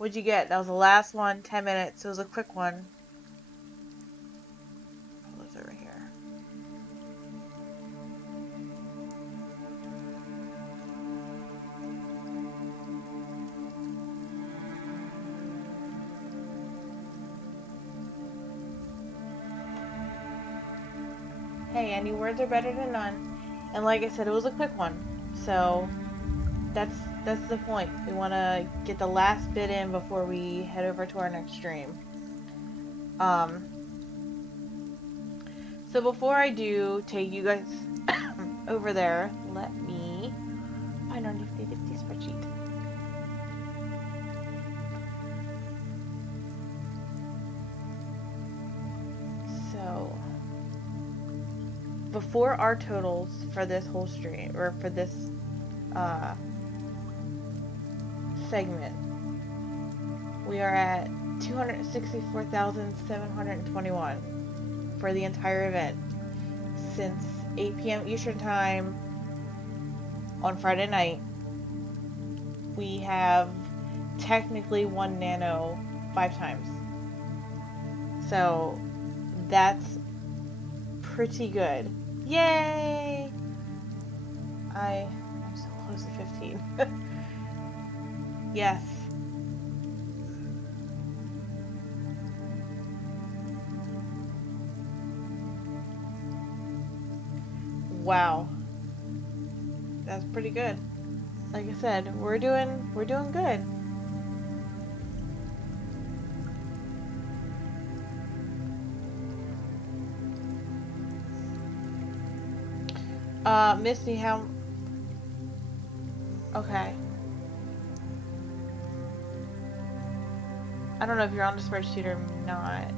What'd you get? That was the last one, 10 minutes. It was a quick one. I'll look over here. Hey, any words are better than none. And like I said, it was a quick one. So that's the point. We want to get the last bit in before we head over to our next stream. So before I do take you guys over there, let me find our nifty spreadsheet. So before our totals for this whole stream, or for this segment, we are at 264,721 for the entire event since 8 p.m. Eastern Time on Friday night. We have technically won Nano 5 times. So that's pretty good. Yay! I'm so close to 15. Yes. Wow. That's pretty good. Like I said, we're doing good. Misty, how... Okay. I don't know if you're on the spreadsheet or not.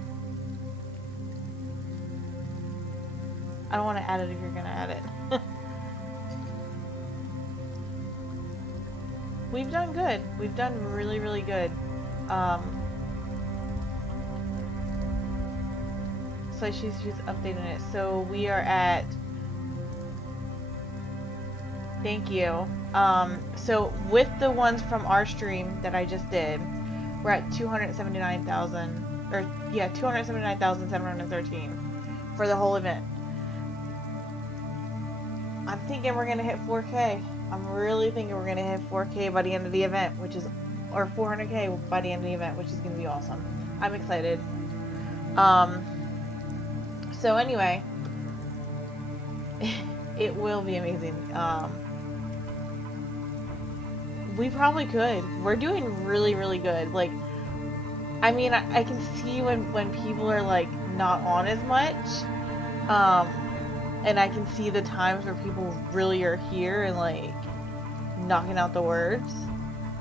I don't want to add it if you're gonna add it. We've done good. We've done really, really good. So she's updating it. So we are at... Thank you. So with the ones from our stream that I just did, we're at 279,000, or yeah, 279,713 for the whole event. I'm thinking we're gonna hit 4K. I'm really thinking we're gonna hit 4K by the end of the event, which is, or 400K by the end of the event, which is gonna be awesome. I'm excited. So anyway, it will be amazing. We probably could. We're doing really, really good. Like, I mean, I can see when people are like not on as much, and I can see the times where people really are here and like knocking out the words.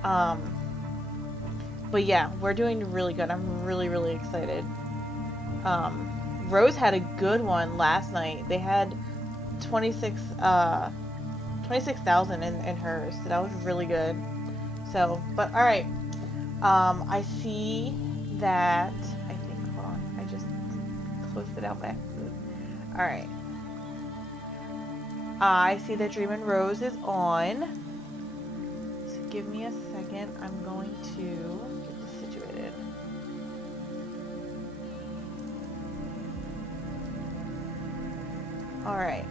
But yeah, we're doing really good. I'm really, really excited. Rose had a good one last night. They had 26,000 in hers, so that was really good. So, but all right. I see that. I think. Hold on. I just closed it out back. All right. I see that Dream and Rose is on. So give me a second. I'm going to get this situated. All right.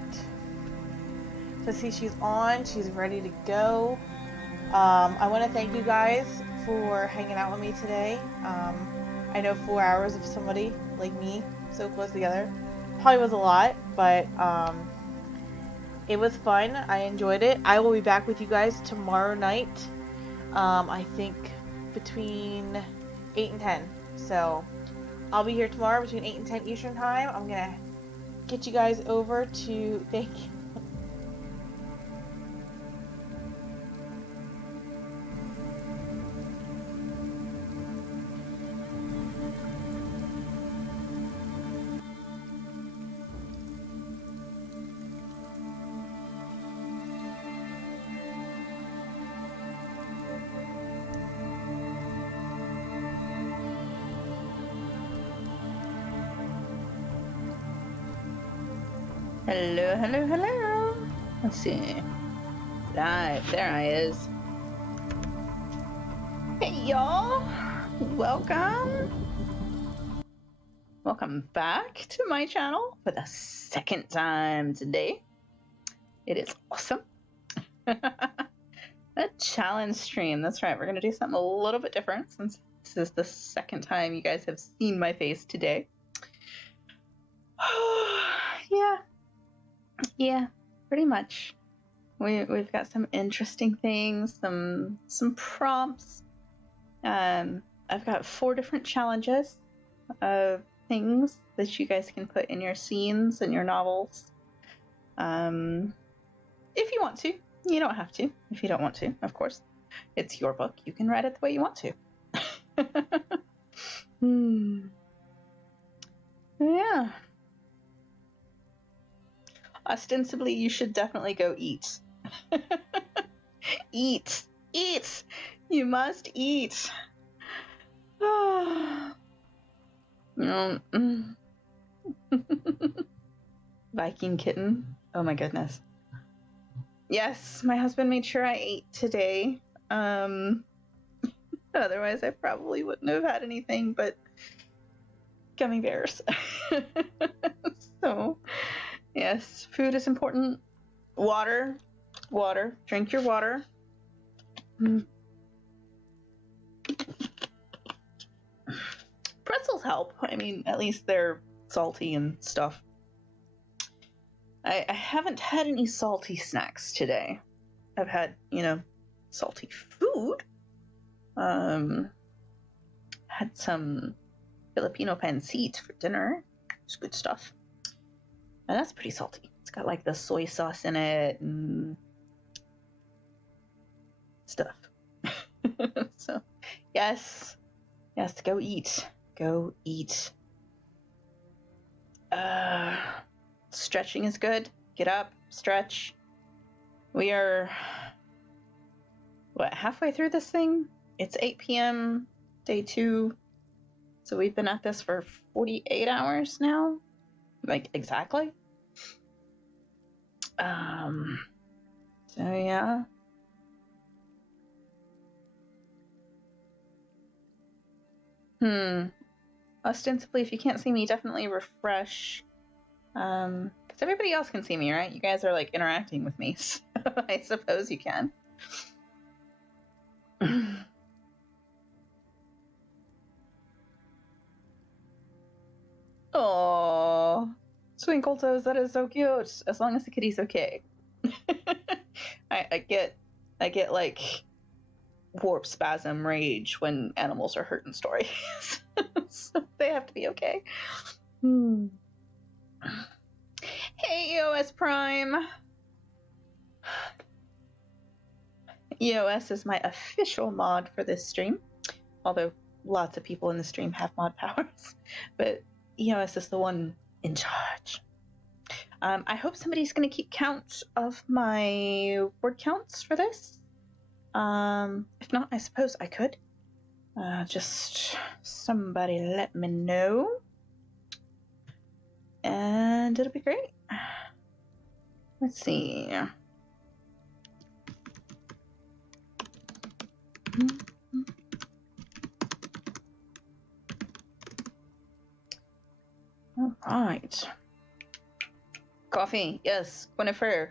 So see, she's on. She's ready to go. I want to thank you guys for hanging out with me today. I know 4 hours of somebody like me so close together probably was a lot, but it was fun. I enjoyed it. I will be back with you guys tomorrow night. I think between 8 and 10. So I'll be here tomorrow between 8 and 10 Eastern Time. I'm gonna get you guys over to... Thank you. Hello, hello, hello. Let's see. Live. There I is. Hey y'all, welcome back to my channel for the second time today. It is awesome. A challenge stream, that's right. We're gonna do something a little bit different since this is the second time you guys have seen my face today. Yeah, pretty much. We've got some interesting things, some prompts. I've got 4 different challenges of things that you guys can put in your scenes and your novels. If you want to. You don't have to if you don't want to, of course. It's your book. You can write it the way you want to. Yeah. Ostensibly, you should definitely go eat. Eat. You must eat. Viking kitten. Oh my goodness. Yes, my husband made sure I ate today. Otherwise, I probably wouldn't have had anything but gummy bears. So, yes, food is important. Water. Drink your water. Pretzels help. I mean, at least they're salty and stuff. I haven't had any salty snacks today. I've had, salty food. Had some Filipino pancit for dinner. It's good stuff. And that's pretty salty. It's got like the soy sauce in it and stuff. So, yes, go eat. Stretching is good. Get up, stretch. We are, halfway through this thing? It's 8 p.m., day 2. So we've been at this for 48 hours now. Like, exactly. So yeah. Ostensibly, if you can't see me, definitely refresh. Because everybody else can see me, right? You guys are like interacting with me, so I suppose you can. Oh, Twinkle Toes, that is so cute. As long as the kitty's okay. I get like warp spasm rage when animals are hurt in stories. So they have to be okay. Hey, EOS Prime. EOS is my official mod for this stream, although lots of people in the stream have mod powers, but EOS is the one in charge. I hope somebody's going to keep count of my word counts for this. If not, I suppose I could. Just somebody let me know. And it'll be great. Let's see. All right. Coffee. Yes, Gwynnifer.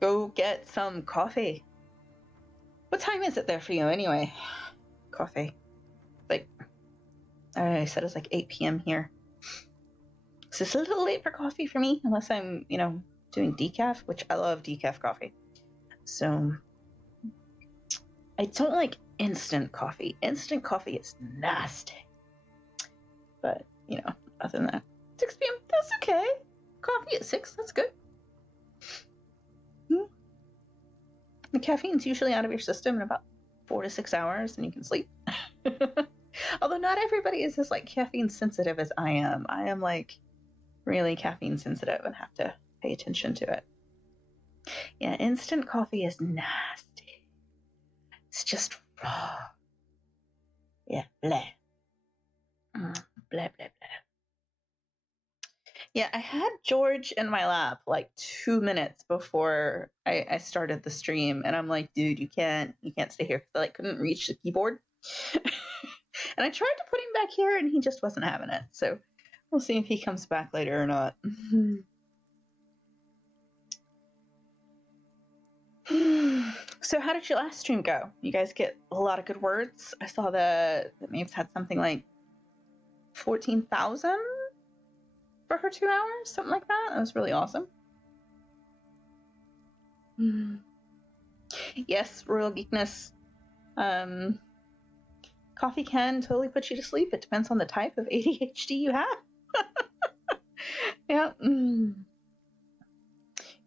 Go get some coffee. What time is it there for you anyway? Coffee. Like, I said it's like 8 p.m. here. So it's a little late for coffee for me, unless I'm, doing decaf, which I love decaf coffee. So I don't like instant coffee. Instant coffee is nasty. But, other than that, 6 p.m., that's okay. Coffee at 6, that's good. The caffeine's usually out of your system in about 4 to 6 hours, and you can sleep. Although not everybody is as, like, caffeine sensitive as I am. I am, like, really caffeine sensitive and have to pay attention to it. Yeah, instant coffee is nasty. It's just raw. Yeah, blah. Blah, blah, blah. Yeah, I had George in my lap like 2 minutes before I started the stream, and I'm like, dude, you can't stay here because I couldn't reach the keyboard. And I tried to put him back here and he just wasn't having it. So we'll see if he comes back later or not. So how did your last stream go? You guys get a lot of good words? I saw that Maeve's had something like 14,000 for her 2 hours, something like that. That was really awesome. Yes, Royal Geekness. Coffee can totally put you to sleep. It depends on the type of ADHD you have. Yeah.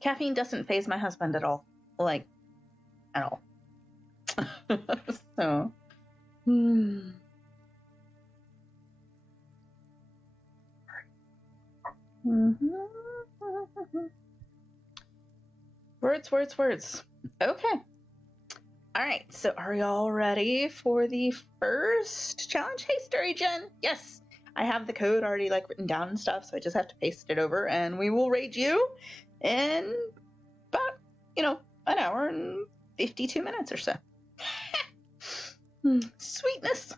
Caffeine doesn't faze my husband at all. Like, at all. So. Words. Okay. All right. So, are y'all ready for the first challenge? Hey, Story Jen. Yes, I have the code already like written down and stuff, so I just have to paste it over, and we will raid you in about an hour and 52 minutes or so. Sweetness.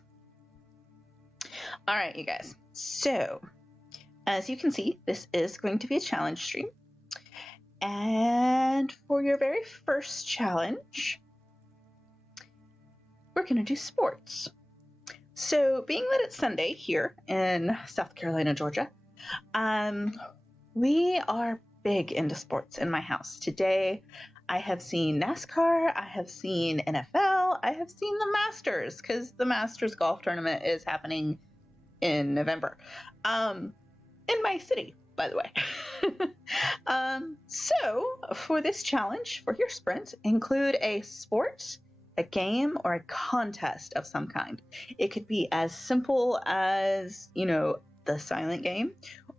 All right, you guys. So, as you can see, this is going to be a challenge stream. And for your very first challenge, we're going to do sports. So, being that it's Sunday here in South Carolina, Georgia, we are big into sports in my house. Today, I have seen NASCAR, I have seen NFL, I have seen the Masters, because the Masters golf tournament is happening in November. In my city, by the way. So, for this challenge, for your sprint, include a sport, a game, or a contest of some kind. It could be as simple as, the silent game,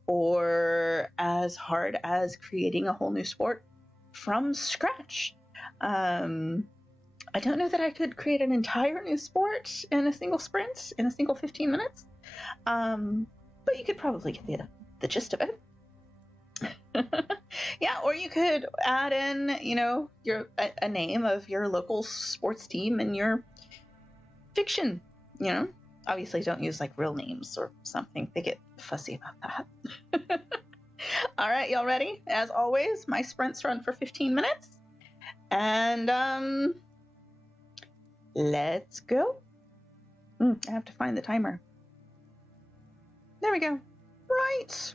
or as hard as creating a whole new sport from scratch. I don't know that I could create an entire new sport in a single sprint, in a single 15 minutes. But you could probably get the gist of it. Yeah, or you could add in, a name of your local sports team and your fiction, Obviously don't use like real names or something. They get fussy about that. All right, y'all ready? As always, my sprints run for 15 minutes. And let's go. I have to find the timer. There we go. Right.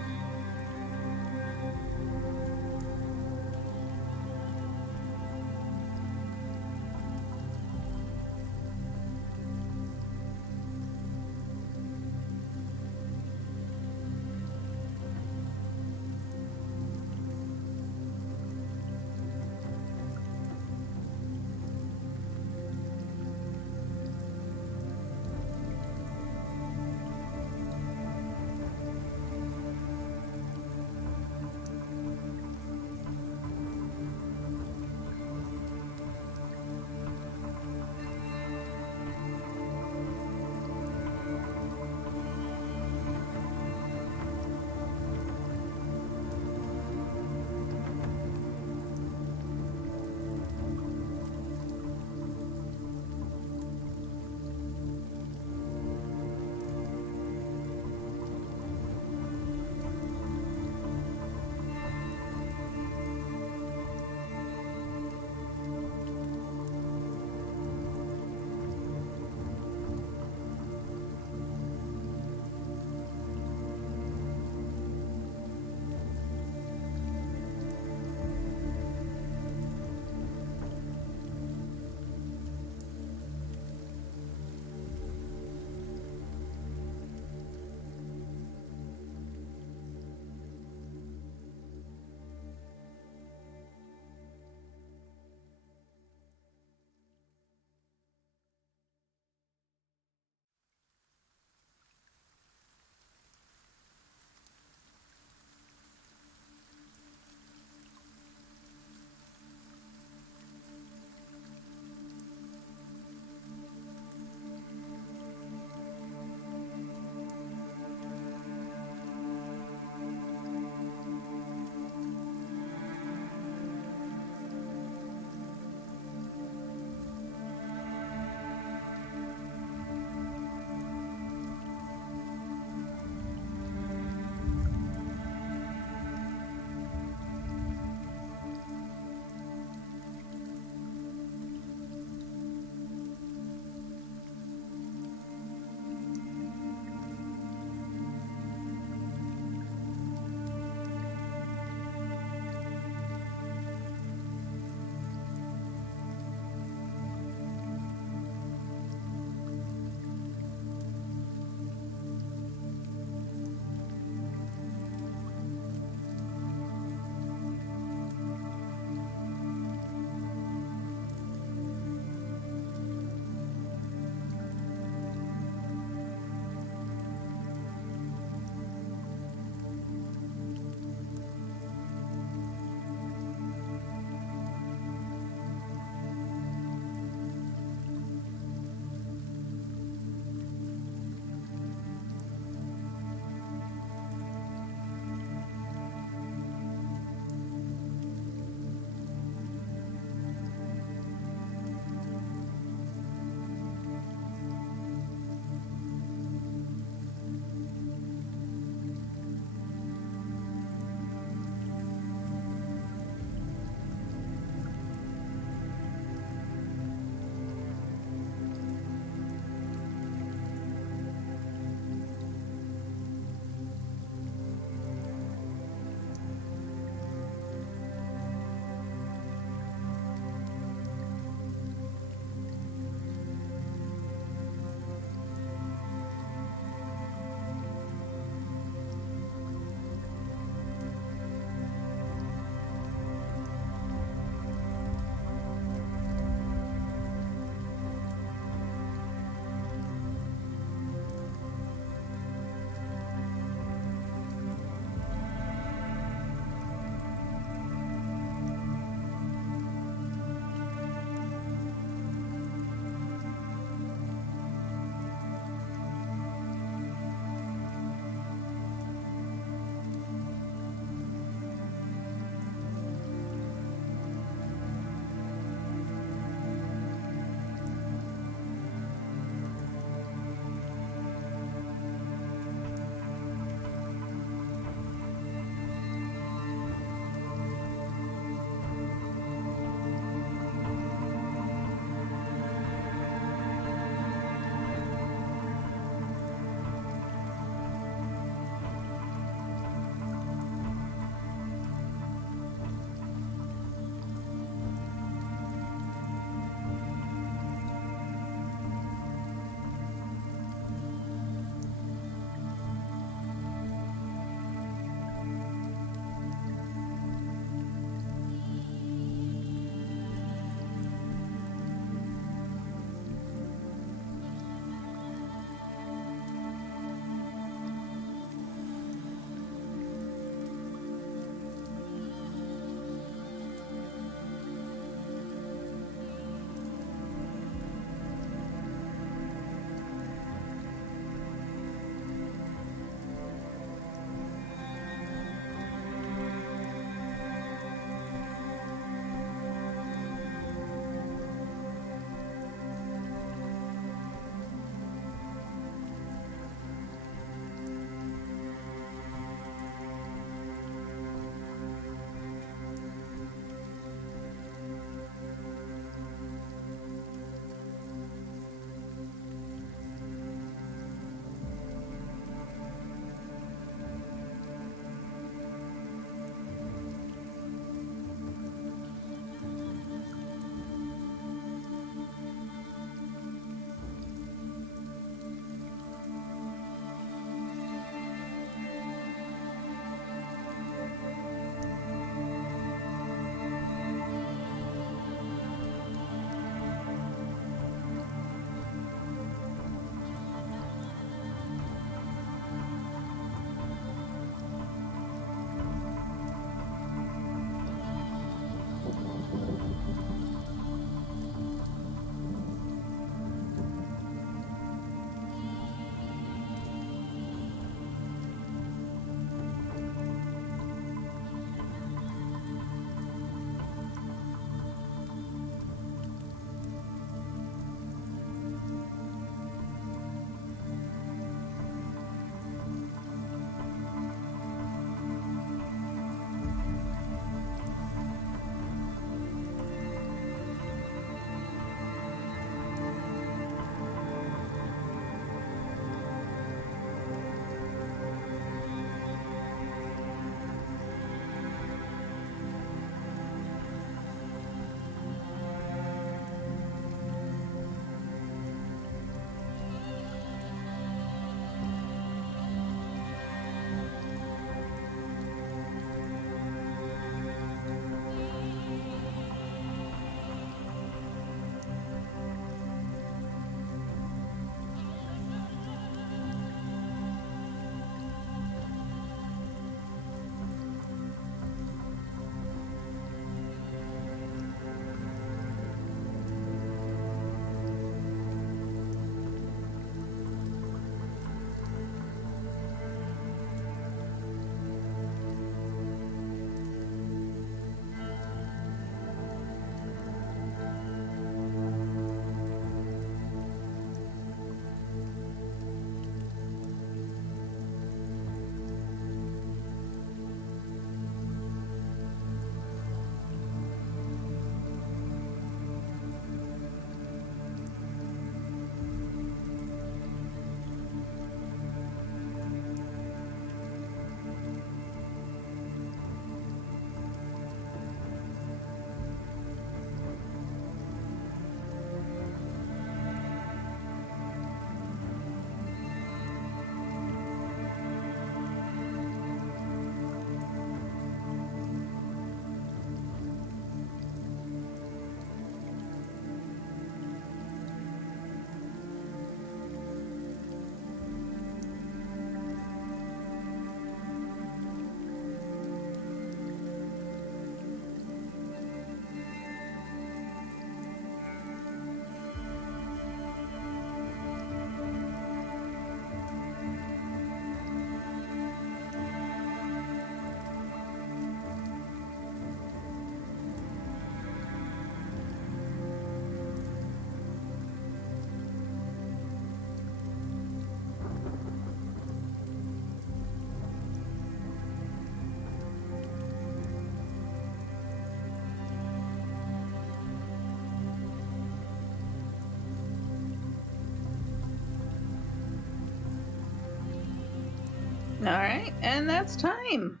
All right, and that's time.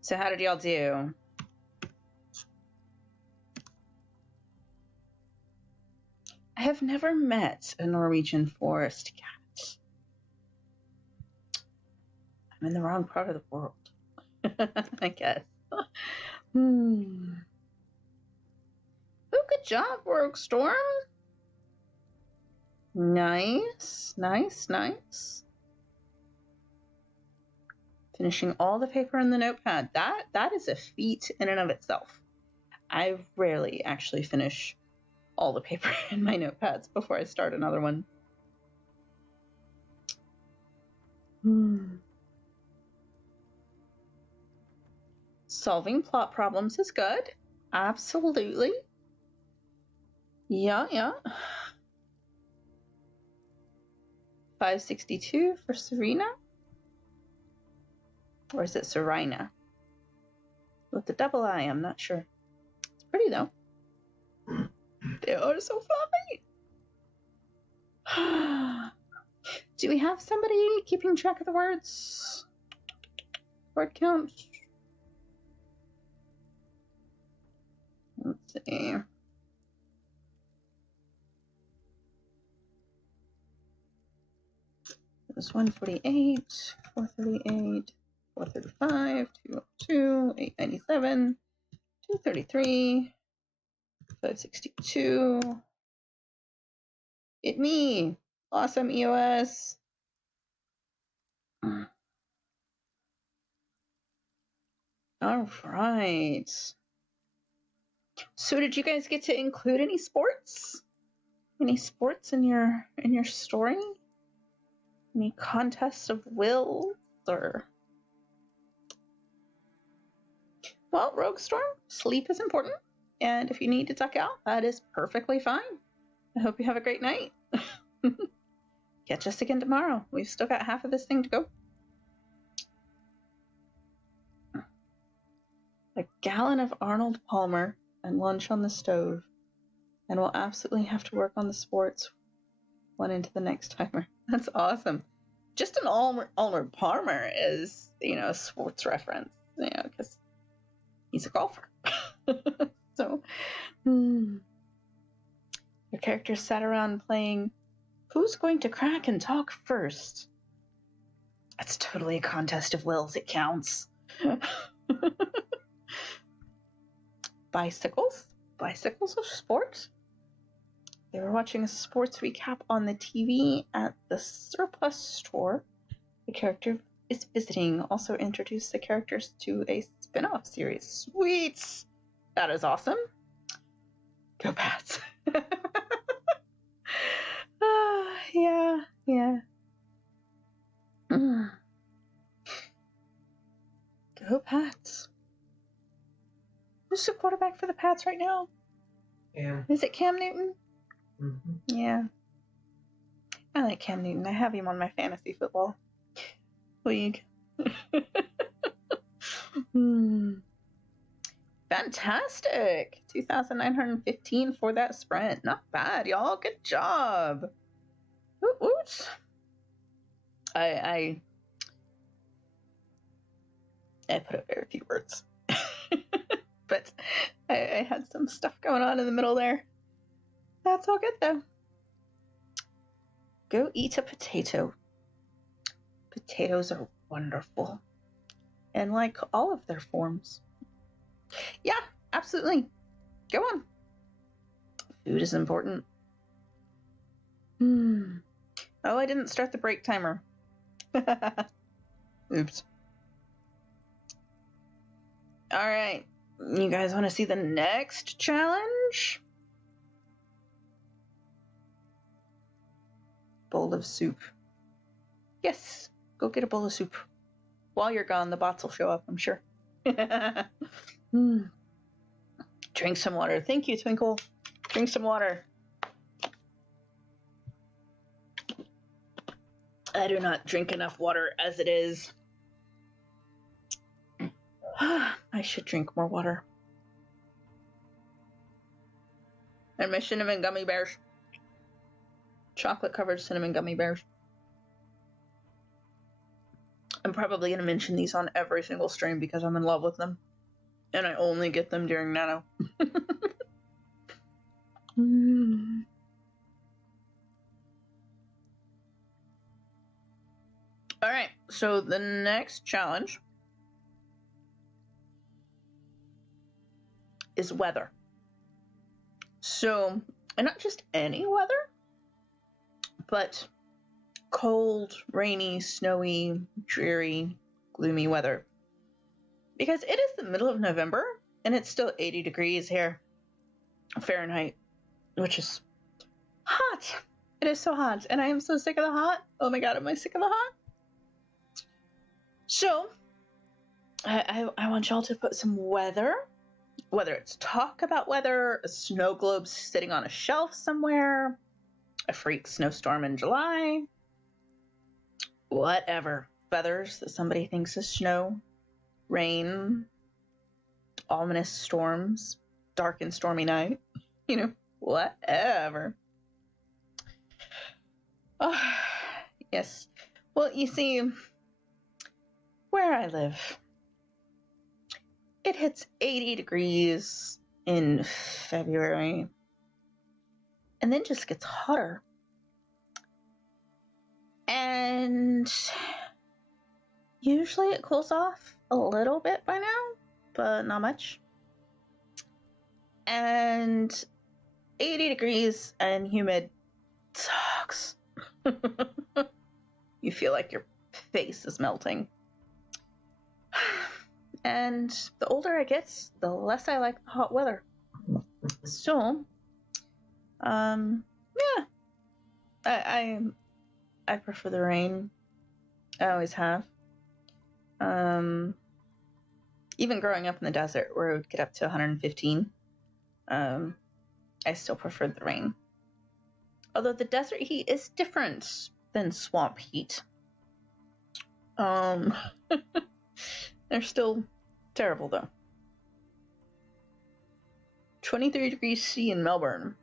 So how did y'all do? I have never met a Norwegian forest cat. I'm in the wrong part of the world, I guess. Oh, good job, Rogue Storm. Nice, nice, nice. Finishing all the paper in the notepad. That is a feat in and of itself. I rarely actually finish all the paper in my notepads before I start another one. Solving plot problems is good. Absolutely. Yeah. 562 for Serena. Or is it Serena? With the double I, I'm not sure. It's pretty though. They are so fluffy. Do we have somebody keeping track of the words? Word count? Let's see. It was 148, 438, 435, 202, 897, 233, 562. It me. Awesome EOS. All right. So did you guys get to include any sports? Any sports in your story? Any contests of wills or? Well, Rogue Storm, sleep is important, and if you need to duck out, that is perfectly fine. I hope you have a great night. Catch us again tomorrow. We've still got half of this thing to go. A gallon of Arnold Palmer and lunch on the stove, and we'll absolutely have to work on the sports one into the next timer. That's awesome. Just an Arnold Palmer is, a sports reference, because he's a golfer. So, your characters sat around playing Who's Going to Crack and Talk First? That's totally a contest of wills. It counts. Bicycles are sport. They were watching a sports recap on the TV at the surplus store the character is visiting. Also introduce the characters to a spin-off series. Sweet! That is awesome. Go Pats. Yeah. Go Pats. Who's the quarterback for the Pats right now? Cam. Is it Cam Newton? Mm-hmm. Yeah. I like Cam Newton. I have him on my fantasy football league. Fantastic. 2,915 for that sprint. Not bad, y'all. Good job. Woot woot. I put up very few words. But I had some stuff going on in the middle there. That's all good though. Go eat a potato. Potatoes are wonderful. And like all of their forms. Yeah, absolutely. Go on. Food is important. Oh, I didn't start the break timer. Oops. All right. You guys want to see the next challenge? Bowl of soup. Yes, go get a bowl of soup. While you're gone, the bots will show up, I'm sure. Drink some water. Thank you, Twinkle. Drink some water. I do not drink enough water as it is. I should drink more water. And my cinnamon gummy bears. Chocolate covered cinnamon gummy bears. I'm probably going to mention these on every single stream because I'm in love with them. And I only get them during Nano. Alright, so the next challenge is weather. So, and not just any weather, but cold, rainy, snowy, dreary, gloomy weather. Because it is the middle of November, and it's still 80 degrees here, Fahrenheit, which is hot. It is so hot, and I am so sick of the hot. Oh my god, am I sick of the hot? So, I want y'all to put some weather, whether it's talk about weather, a snow globe sitting on a shelf somewhere, a freak snowstorm in July, whatever. Feathers that somebody thinks is snow, rain, ominous storms, dark and stormy night, whatever. Oh, yes. Well, you see, where I live, it hits 80 degrees in February, and then just gets hotter. And usually it cools off a little bit by now, but not much. And 80 degrees and humid sucks. You feel like your face is melting. And the older I get, the less I like the hot weather. So, yeah, I prefer the rain. I always have. Even growing up in the desert where it would get up to 115, I still preferred the rain. Although the desert heat is different than swamp heat. They're still terrible though. 23 degrees C in Melbourne.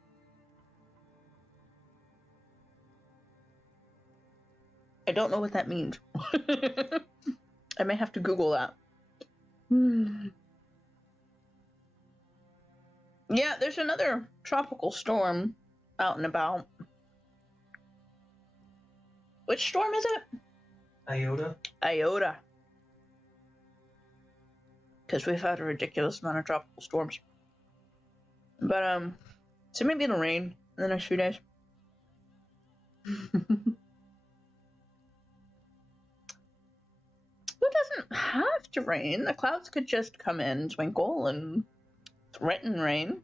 I don't know what that means. I may have to Google that. Yeah, there's another tropical storm out and about. Which storm is it? Iota. Because we've had a ridiculous amount of tropical storms. But, so maybe it'll rain in the next few days. It doesn't have to rain. The clouds could just come in, twinkle, and threaten rain.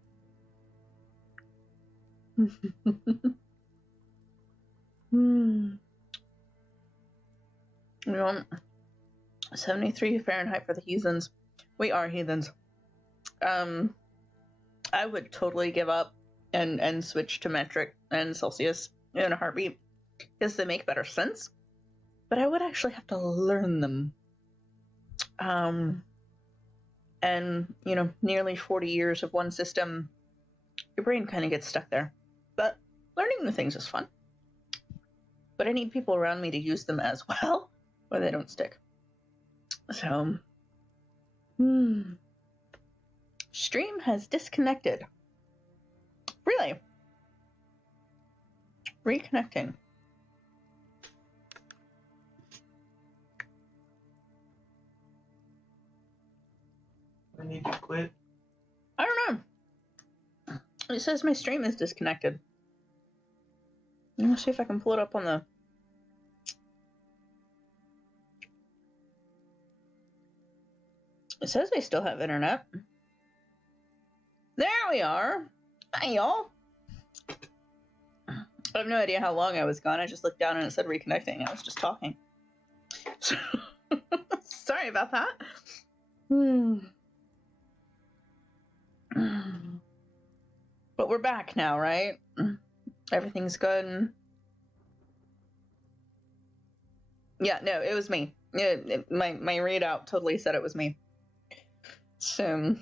73 Fahrenheit for the heathens. We are heathens. I would totally give up and switch to metric and Celsius in a heartbeat because they make better sense. But I would actually have to learn them. And, nearly 40 years of one system, your brain kind of gets stuck there. But learning new things is fun. But I need people around me to use them as well, or they don't stick. So, stream has disconnected. Really? Reconnecting. I need to quit. I don't know. It says my stream is disconnected. Let me see if I can pull it up on the... It says I still have internet. There we are. Hi, y'all. I have no idea how long I was gone. I just looked down and it said reconnecting. I was just talking. So, sorry about that. But we're back now, right? Everything's good. Yeah, no, it was me. My readout totally said it was me. So,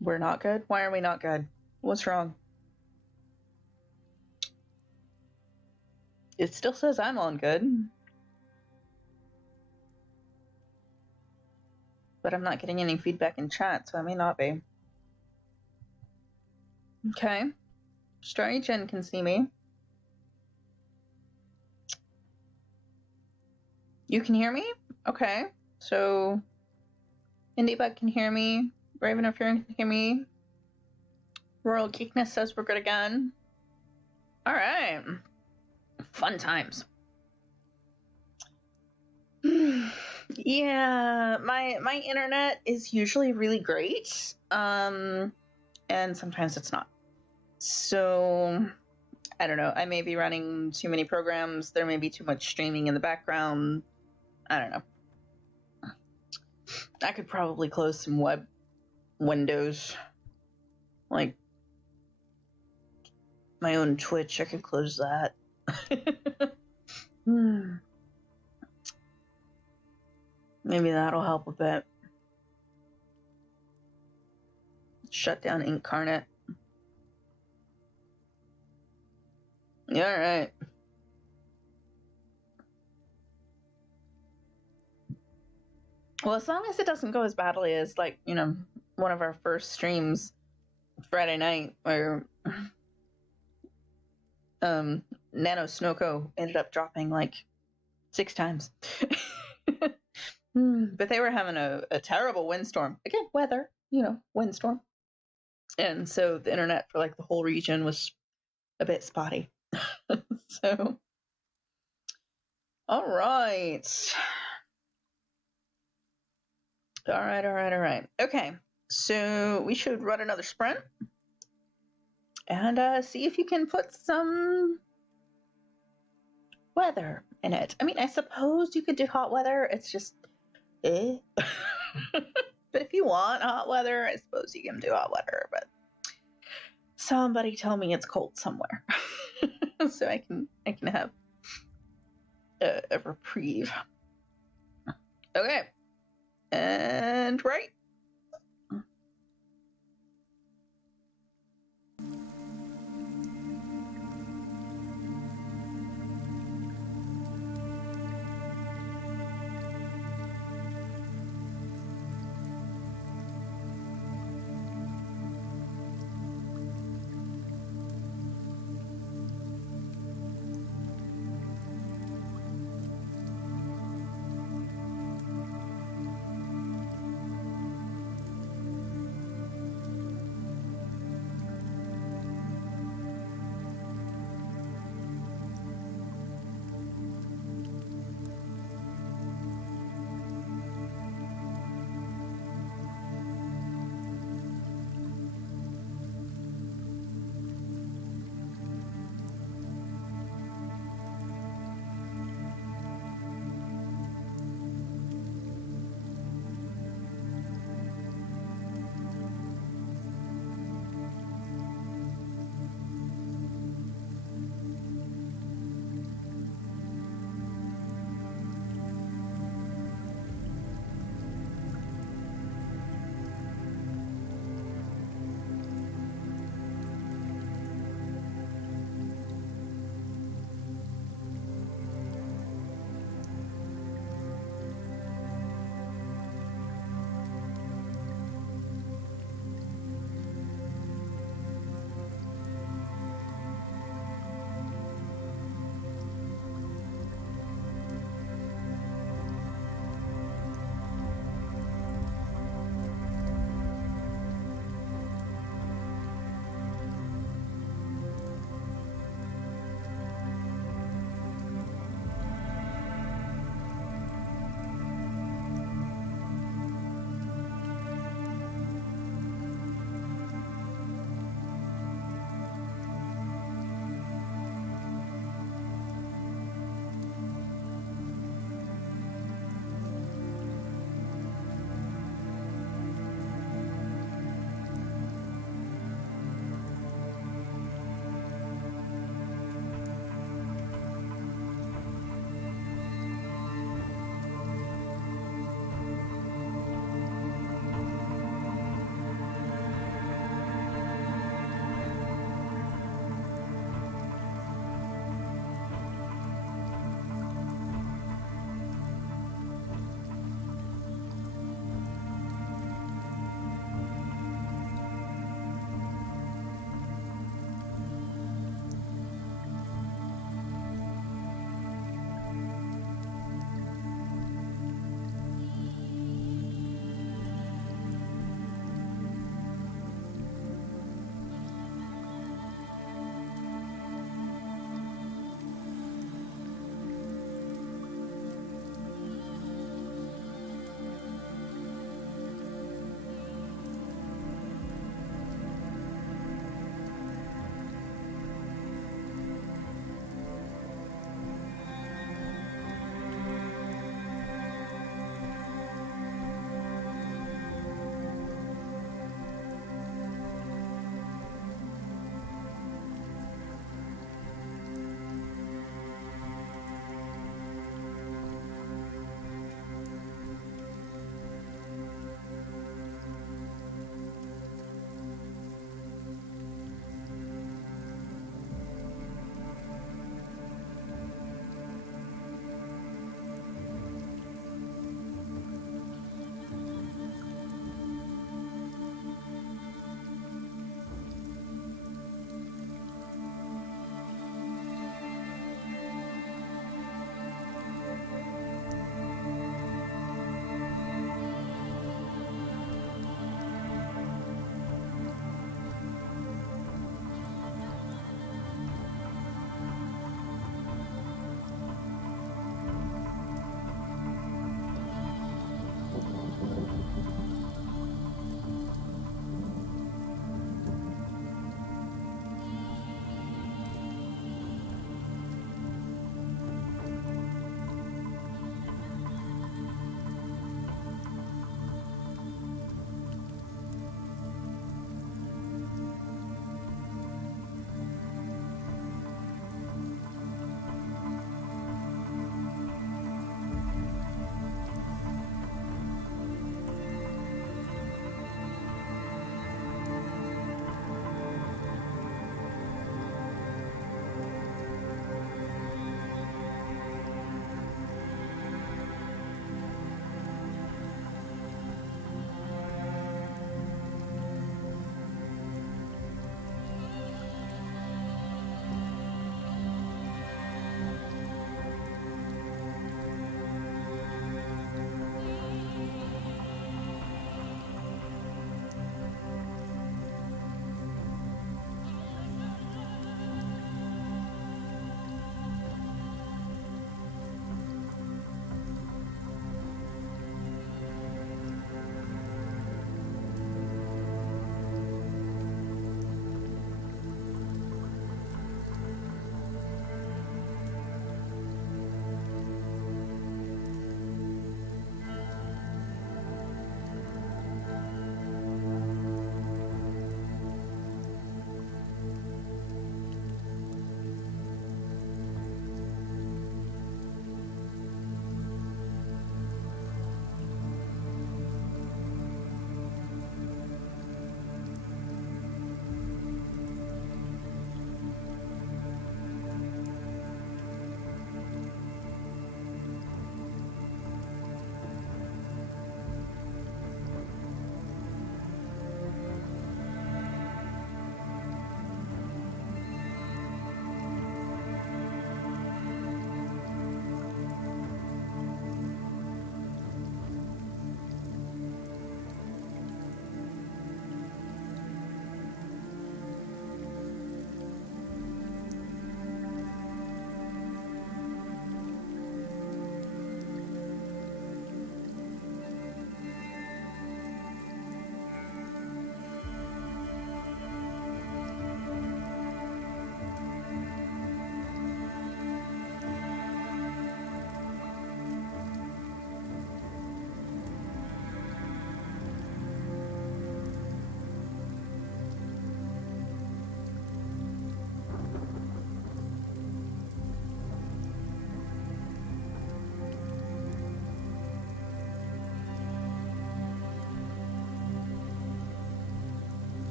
we're not good? Why are we not good? What's wrong? It still says I'm on good. But I'm not getting any feedback in chat, so I may not be. Okay. Starry Jen can see me. You can hear me? Okay. So Indiebug can hear me. Raven of Fury can hear me. Royal Geekness says we're good again. Alright. Fun times. Yeah, my internet is usually really great. And sometimes it's not. So I don't know. I may be running too many programs. There may be too much streaming in the background. I don't know. I could probably close some web windows. Like my own Twitch, I could close that. Maybe that'll help a bit. Shut down Incarnate. Yeah, all right. Well, as long as it doesn't go as badly as, like, you know, one of our first streams Friday night where Nano Snowco ended up dropping like 6 times. But they were having a terrible windstorm. Again, weather, you know, windstorm. And so the internet for like the whole region was a bit spotty. So, all right. All right. Okay, so we should run another sprint and see if you can put some weather in it. I mean, I suppose you could do hot weather. It's just, eh. But if you want hot weather, I suppose you can do hot weather. But somebody tell me it's cold somewhere, so I can have a reprieve. Okay, and right.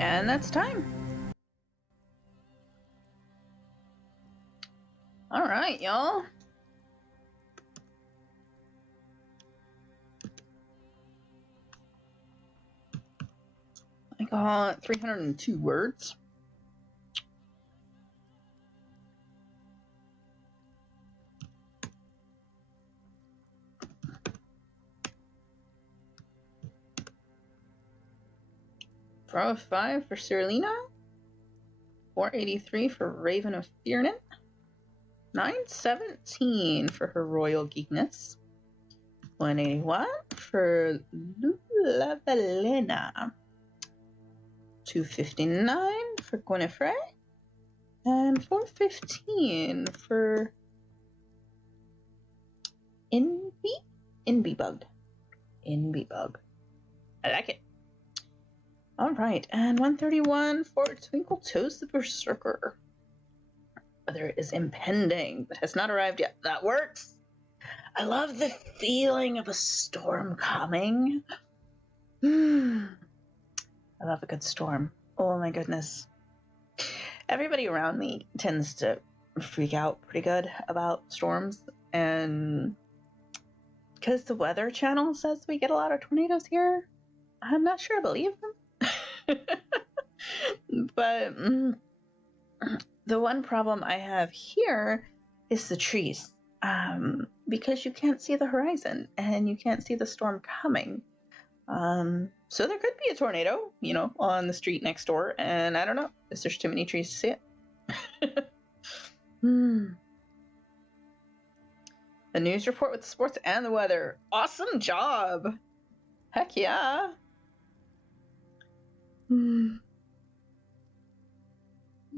And that's time. All right, y'all. I got 302 words. $405 for Cyrilina. 483 for Raven of Fearnin. 917 for her Royal Geekness. 181 for Lavalena. 259 for Gwynefrey. And 415 for Inbybug. I like it. All right, and 131 for Twinkle Toes the Berserker. Weather is impending, but has not arrived yet. That works. I love the feeling of a storm coming. I love a good storm. Oh my goodness. Everybody around me tends to freak out pretty good about storms, and because the Weather Channel says we get a lot of tornadoes here, I'm not sure I believe them. But the one problem I have here is the trees, because you can't see the horizon and you can't see the storm coming. So there could be a tornado, on the street next door, and I don't know, is there's too many trees to see it. The news report with the sports and the weather. Awesome job! Heck yeah!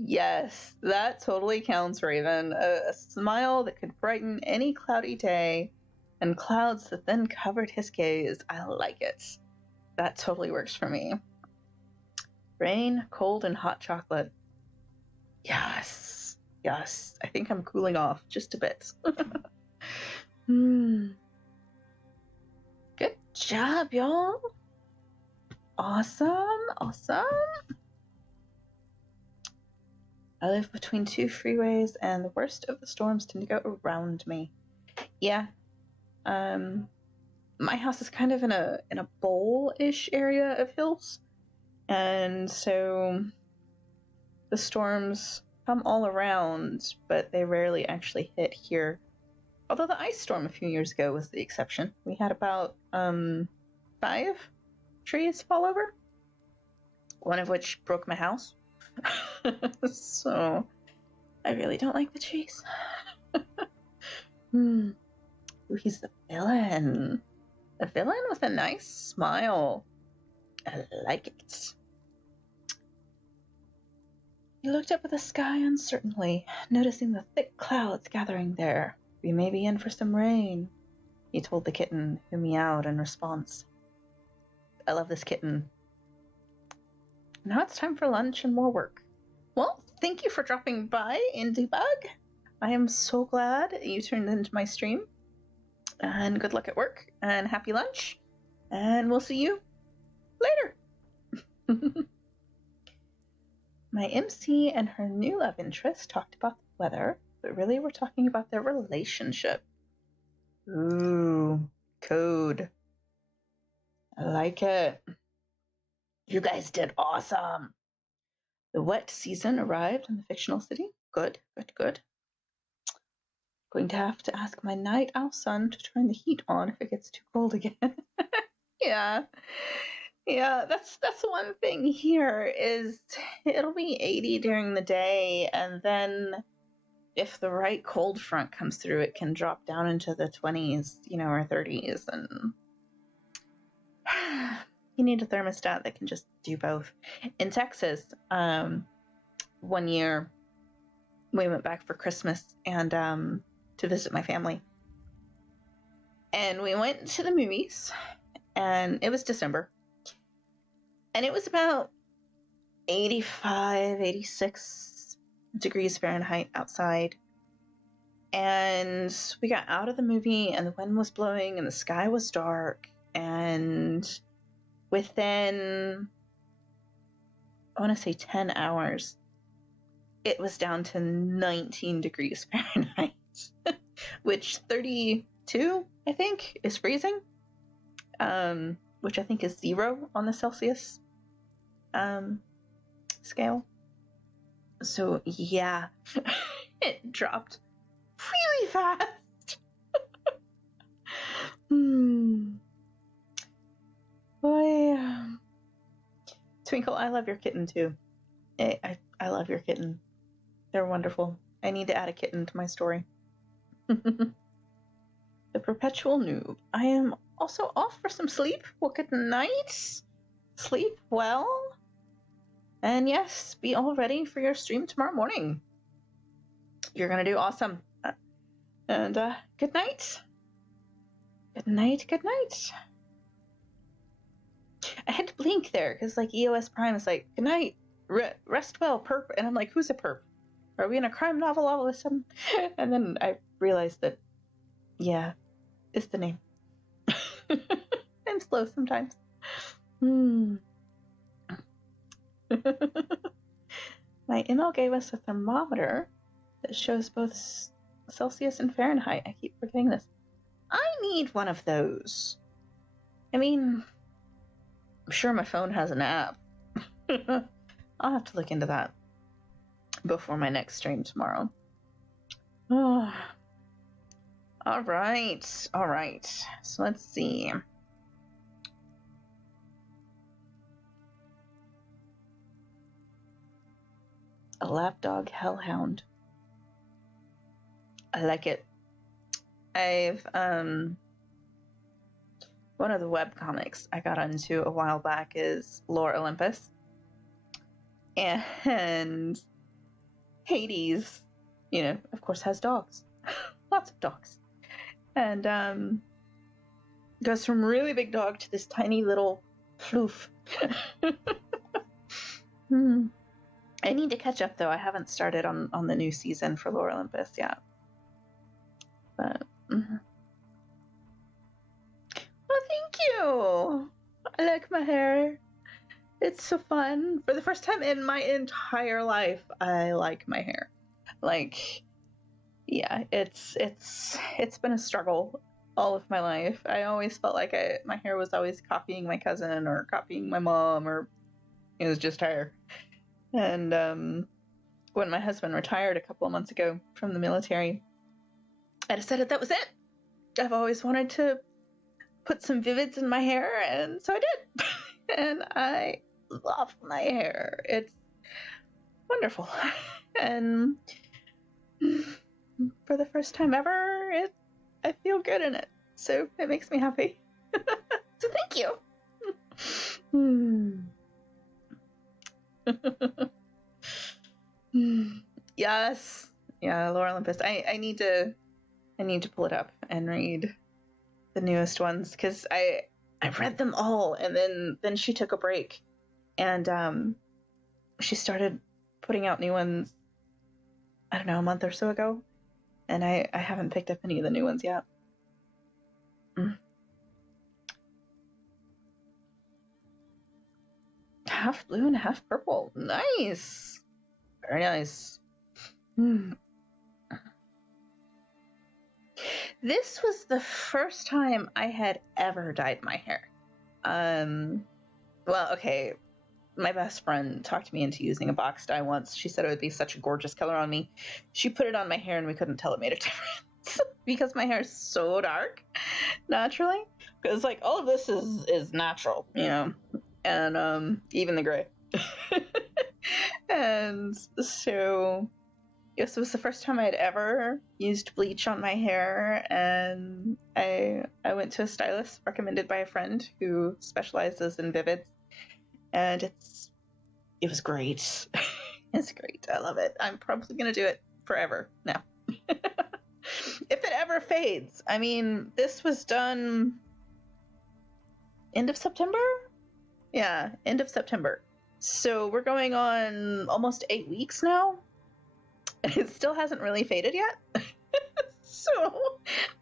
Yes, that totally counts, Raven. A smile that could brighten any cloudy day, and clouds that then covered his gaze. I like it. That totally works for me. Rain, cold, and hot chocolate. Yes. I think I'm cooling off just a bit. Good job, y'all. Awesome. I live between two freeways, and the worst of the storms tend to go around me. Yeah. My house is kind of in a bowl-ish area of hills, and so the storms come all around, but they rarely actually hit here. Although the ice storm a few years ago was the exception. We had about 5 trees fall over, one of which broke my house. So I really don't like the trees. Ooh, he's the villain. A villain with a nice smile. I like it. He looked up at the sky uncertainly, noticing the thick clouds gathering there. We may be in for some rain, he told the kitten, who meowed in response. I love this kitten. Now it's time for lunch and more work. Well, thank you for dropping by, Indybug. I am so glad you tuned into my stream. And good luck at work, and happy lunch. And we'll see you later. My MC and her new love interest talked about the weather, but really we're talking about their relationship. Ooh, code. I like it. You guys did awesome. The wet season arrived in the fictional city. Good. Going to have to ask my night owl son to turn the heat on if it gets too cold again. Yeah, that's the one thing here is it'll be 80 during the day, and then if the right cold front comes through, it can drop down into the 20s, or 30s, and you need a thermostat that can just do both. In Texas, one year we went back for Christmas and to visit my family, and we went to the movies, and it was December, and it was about 85, 86 degrees Fahrenheit outside, and we got out of the movie, and the wind was blowing, and the sky was dark, and within I want to say 10 hours, it was down to 19 degrees Fahrenheit, which 32, I think, is freezing, which I think is 0 on the Celsius scale. So yeah, it dropped really fast. Boy. Twinkle, I love your kitten too. I love your kitten. They're wonderful. I need to add a kitten to my story. The perpetual noob. I am also off for some sleep. Well, good night. Sleep well. And yes, be all ready for your stream tomorrow morning. You're going to do awesome. And good night. Good night, good night. I had to blink there because like EOS Prime is like, good night, rest well, perp. And I'm like, who's a perp? Are we in a crime novel all of a sudden? And then I realized that, yeah, it's the name. I'm slow sometimes. My ML gave us a thermometer that shows both Celsius and Fahrenheit. I keep forgetting this. I need one of those. I mean, I'm sure my phone has an app. I'll have to look into that before my next stream tomorrow. Oh. All right. So let's see. A lapdog hellhound. I like it. I've one of the webcomics I got into a while back is Lore Olympus. And Hades, of course has dogs. Lots of dogs. And goes from really big dog to this tiny little floof. I need to catch up though. I haven't started on the new season for Lore Olympus yet. But well, thank you. I like my hair. It's so fun. For the first time in my entire life, I like my hair. Like, yeah, it's been a struggle all of my life. I always felt like my hair was always copying my cousin or copying my mom, or it was just hair. And when my husband retired a couple of months ago from the military, I decided that was it. I've always wanted to put some vivids in my hair, and so I did. And I love my hair. It's wonderful. And for the first time ever, I feel good in it. So it makes me happy. So thank you. Yes. Yeah, Lore Olympus. I need to pull it up and read the newest ones, because I read them all, and then she took a break, and she started putting out new ones, I don't know, a month or so ago, and I haven't picked up any of the new ones yet. Half blue and half purple. Nice. Very nice. This was the first time I had ever dyed my hair. Well, okay, my best friend talked me into using a box dye once. She said it would be such a gorgeous color on me. She put it on my hair and we couldn't tell it made a difference because my hair is so dark naturally. Because like all of this is natural, and even the gray. And so this was the first time I'd ever used bleach on my hair, and I went to a stylist recommended by a friend who specializes in vivids, and it was great. It's great. I love it. I'm probably gonna do it forever now. If it ever fades. I mean, this was done end of September? Yeah, end of September. So we're going on almost 8 weeks now. It still hasn't really faded yet. So,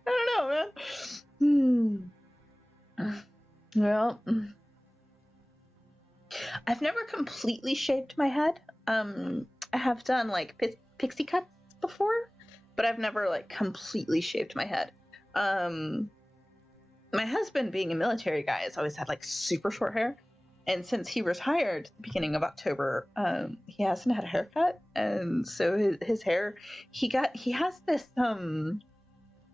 I don't know, man. Well, I've never completely shaved my head. I have done like pixie cuts before, but I've never like completely shaved my head. My husband, being a military guy, has always had like super short hair, and since he retired at the beginning of October, he hasn't had a haircut, and so his hair, he has this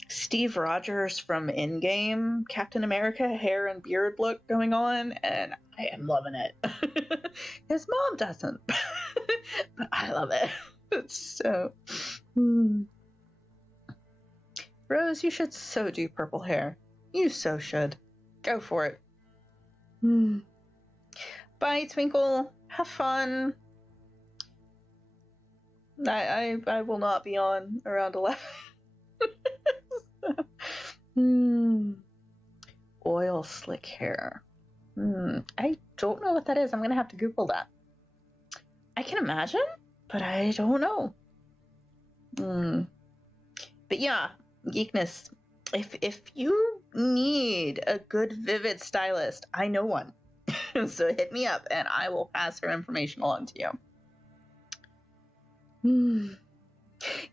Steve Rogers from Endgame Captain America hair and beard look going on, and I am loving it. His mom doesn't, but I love it. It's so. Rose, you should so do purple hair. You so should. Go for it. Bye, Twinkle. Have fun. I will not be on around 11. Oil slick hair. I don't know what that is. I'm gonna have to Google that. I can imagine, but I don't know. But yeah, Geekness. If you need a good vivid stylist, I know one. So hit me up and I will pass her information along to you.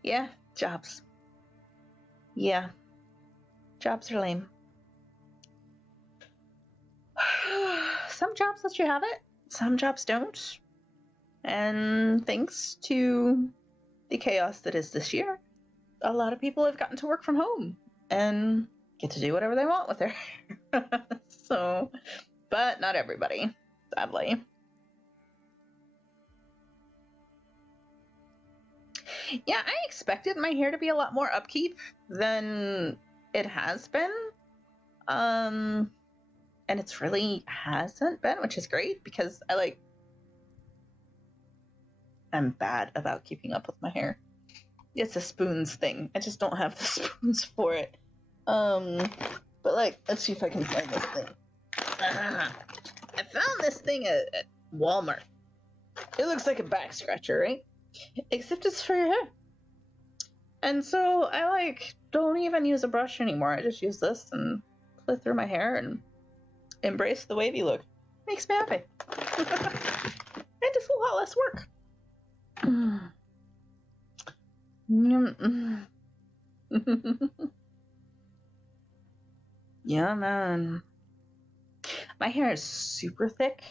Yeah, jobs. Yeah, jobs are lame. Some jobs let you have it, some jobs don't. And thanks to the chaos that is this year, a lot of people have gotten to work from home and get to do whatever they want with their hair. So, but not everybody, sadly. Yeah, I expected my hair to be a lot more upkeep than it has been. And it's really hasn't been, which is great because I'm bad about keeping up with my hair. It's a spoons thing. I just don't have the spoons for it. But like, let's see if I can find this thing. I found this thing at Walmart. It looks like a back scratcher, right? Except it's for your hair. And so I don't even use a brush anymore. I just use this and play through my hair and embrace the wavy look. Makes me happy. And it's a lot less work. Yeah, man. My hair is super thick.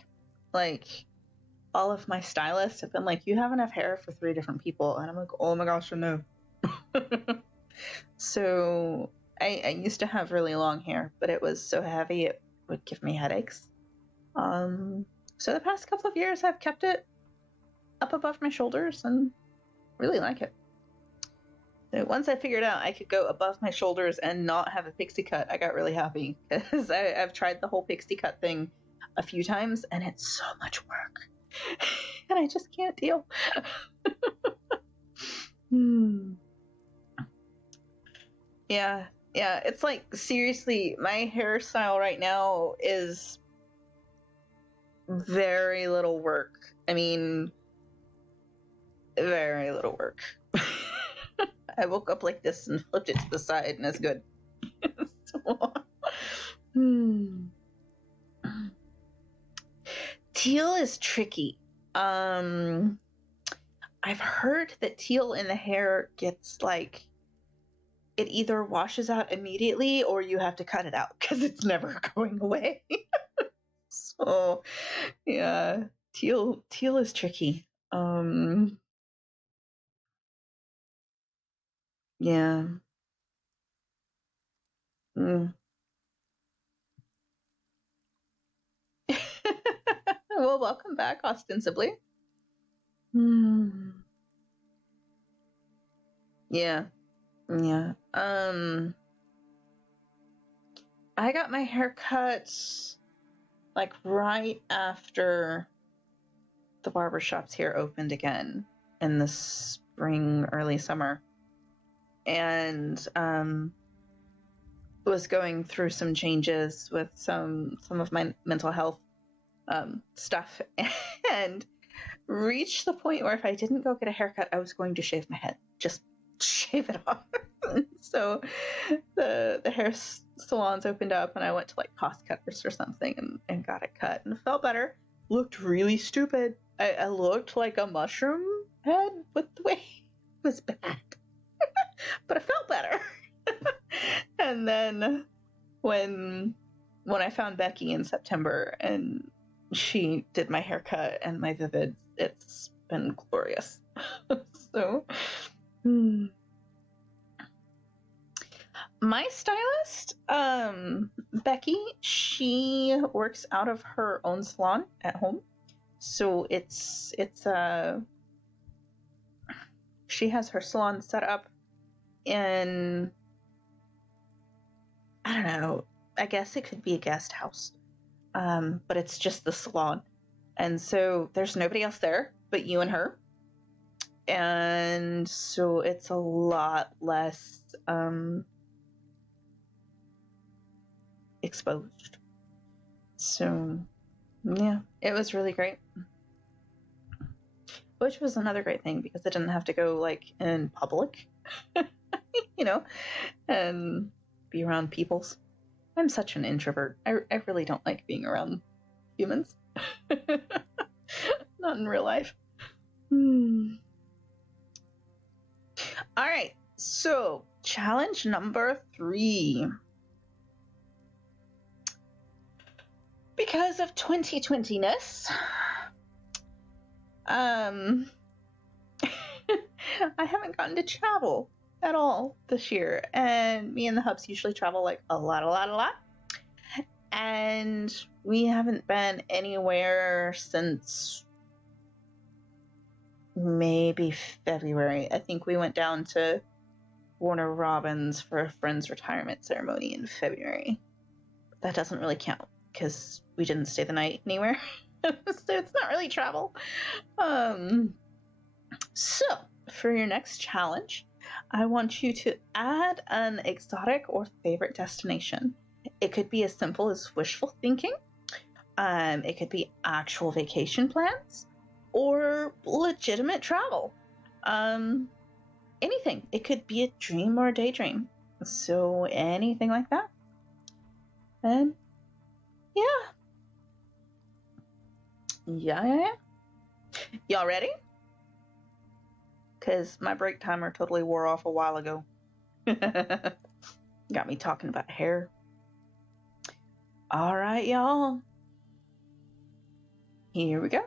Like, all of my stylists have been like, you have enough hair for 3 different people. And I'm like, oh my gosh, no. So I used to have really long hair, but it was so heavy it would give me headaches. So the past couple of years I've kept it up above my shoulders and really like it. So once I figured out I could go above my shoulders and not have a pixie cut, I got really happy because I've tried the whole pixie cut thing a few times and it's so much work. And I just can't deal. Yeah, it's like, seriously, my hairstyle right now is very little work. I mean, very little work. I woke up like this and flipped it to the side and it's good. Teal is tricky. I've heard that teal in the hair gets like, it either washes out immediately or you have to cut it out because it's never going away. So yeah, teal is tricky. Yeah. Well, welcome back, ostensibly. Yeah. I got my hair cut like right after the barbershops here opened again in the spring, early summer, and was going through some changes with some of my mental health stuff, and reached the point where if I didn't go get a haircut, I was going to shave my head. Just shave it off. So the hair salons opened up and I went to like Cost Cutters or something and got it cut and it felt better. looked really stupid. I looked like a mushroom head with the way it was bad. But I felt better. And then when I found Becky in September and she did my haircut and my vivid, it's been glorious. So my stylist, Becky, she works out of her own salon at home. So it's she has her salon set up in, I don't know, I guess it could be a guest house. But it's just the salon. And so there's nobody else there but you and her. And so it's a lot less exposed. So yeah, it was really great. Which was another great thing because I didn't have to go like in public, you know, and be around peoples. I'm such an introvert. I really don't like being around humans. Not in real life. All right, so challenge number 3. Because of 2020-ness, I haven't gotten to travel at all this year, and me and the hubs usually travel like a lot, and we haven't been anywhere since maybe February. I think we went down to Warner Robins for a friend's retirement ceremony in February. That doesn't really count because we didn't stay the night anywhere. So it's not really travel. So for your next challenge, I want you to add an exotic or favorite destination. It could be as simple as wishful thinking. It could be actual vacation plans or legitimate travel. Anything. It could be a dream or a daydream. So anything like that. And yeah. Y'all ready? Because my break timer totally wore off a while ago. Got me talking about hair. All right, y'all. Here we go.